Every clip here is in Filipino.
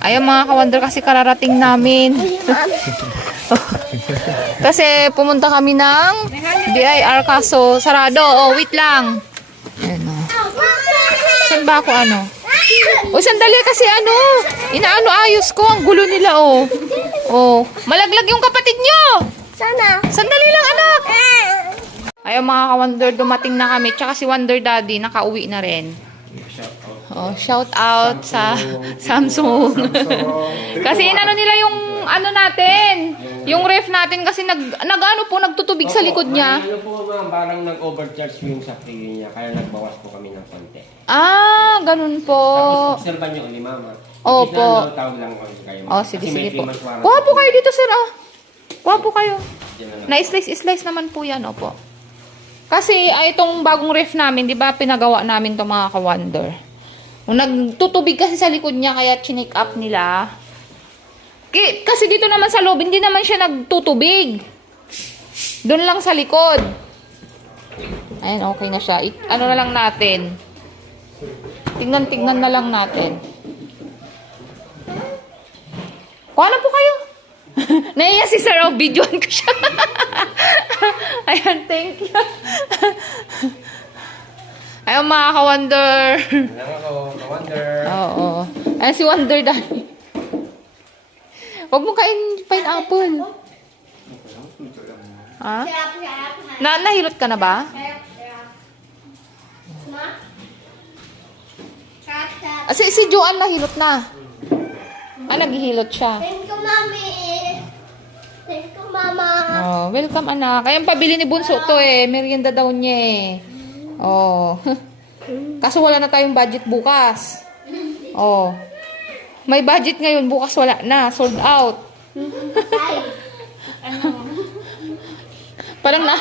Ayun mga ka-wonder kasi kararating namin. Kasi pumunta kami ng BIR kaso sarado. Oh, wait lang. Ayun o. Saan ba ako ano? O, sandali kasi ano. Inaano ayos ko. Ang gulo nila oh. Oh, malaglag yung kapatid nyo. Sana. Sandali lang anak. Ayun mga ka-wonder, dumating na kami. Tsaka si Wonder Daddy, nakauwi na rin. Oh, shout out sa Samsung. Kasi inano nila yung ano natin, yung ref natin kasi nag-ano po, nagtutubig sa likod niya. Ano po ma'am, parang nag-overcharge yung sa free niya, kaya nagbawas po kami ng konti. Ah, ganun po. Tapos obserban niyo ni mama. Opo. Tawag lang ko kayo. Oh, sige, sige po. Kuha po kayo dito, sir, ah. Kuha po kayo. Na-slice naman po yan, opo. Kasi, itong bagong ref namin, di ba, pinagawa namin itong mga ka-wonder. Nagtutubig kasi sa likod niya, kaya chinik up nila. Kasi dito naman sa loob, hindi naman siya nagtutubig. Doon lang sa likod. Ayan, okay na siya. Ano na lang natin. Tignan na lang natin. Kuha na po kayo. Naiya si Sir, videoan ko siya. Ayan, thank you. Ayun mga ka-wonder. Ka-wonder. Oo. Ayan si Wonder Daddy. Huwag mo kain pineapple. Ha? Nahilot ka na ba? Si Joanne nahilot na. Naghihilot siya. Thank you, mami. Thank you, mama. Oh, welcome anak. Ayun pabili ni Bunso to eh. Merienda daw niya eh. Oh. Kaso wala na tayong budget bukas. Oh. May budget ngayon, bukas wala na. Sold out. Parang na.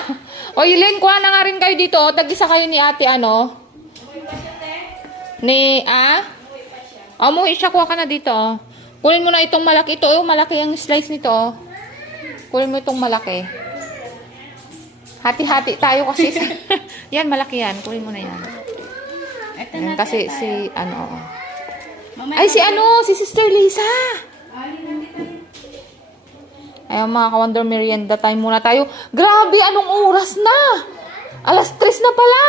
O, Ylen, kuha na nga rin kayo dito. Tag-isa kayo ni ate, ano? Umuwi siya. Kuha ka na dito. Kunin mo na itong malaki. Ito, malaki ang slice nito. Kunin mo itong malaki. Hati-hati tayo kasi. Yan, malaki yan. Kunin mo na yan. Yan, kasi si, ay, si Sister Lisa. Ayun mga ka-wonder, merienda time muna tayo. Grabe, anong oras na? 3:00 na pala.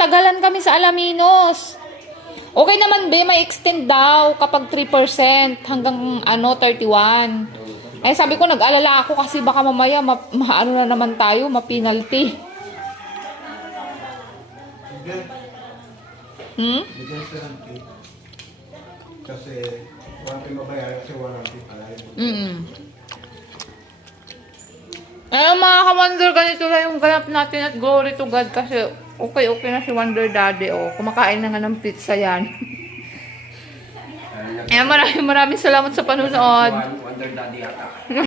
Tagalan kami sa Alaminos. Okay naman, be, may extend daw kapag 3% hanggang 31. Ay, sabi ko, nag-alala ako kasi baka mamaya maano na naman tayo, mapinalty. Bigyan siya ng tip. Kasi, walang mabayaran kasi walang tip pala yun. Ayun mga ka-wonder, ganito lang yung ganap natin at glory to God kasi okay na si Wonder Daddy. Oh, kumakain na nga ng pizza yan. Ayun, maraming salamat sa panunood. Wonder Daddy ata.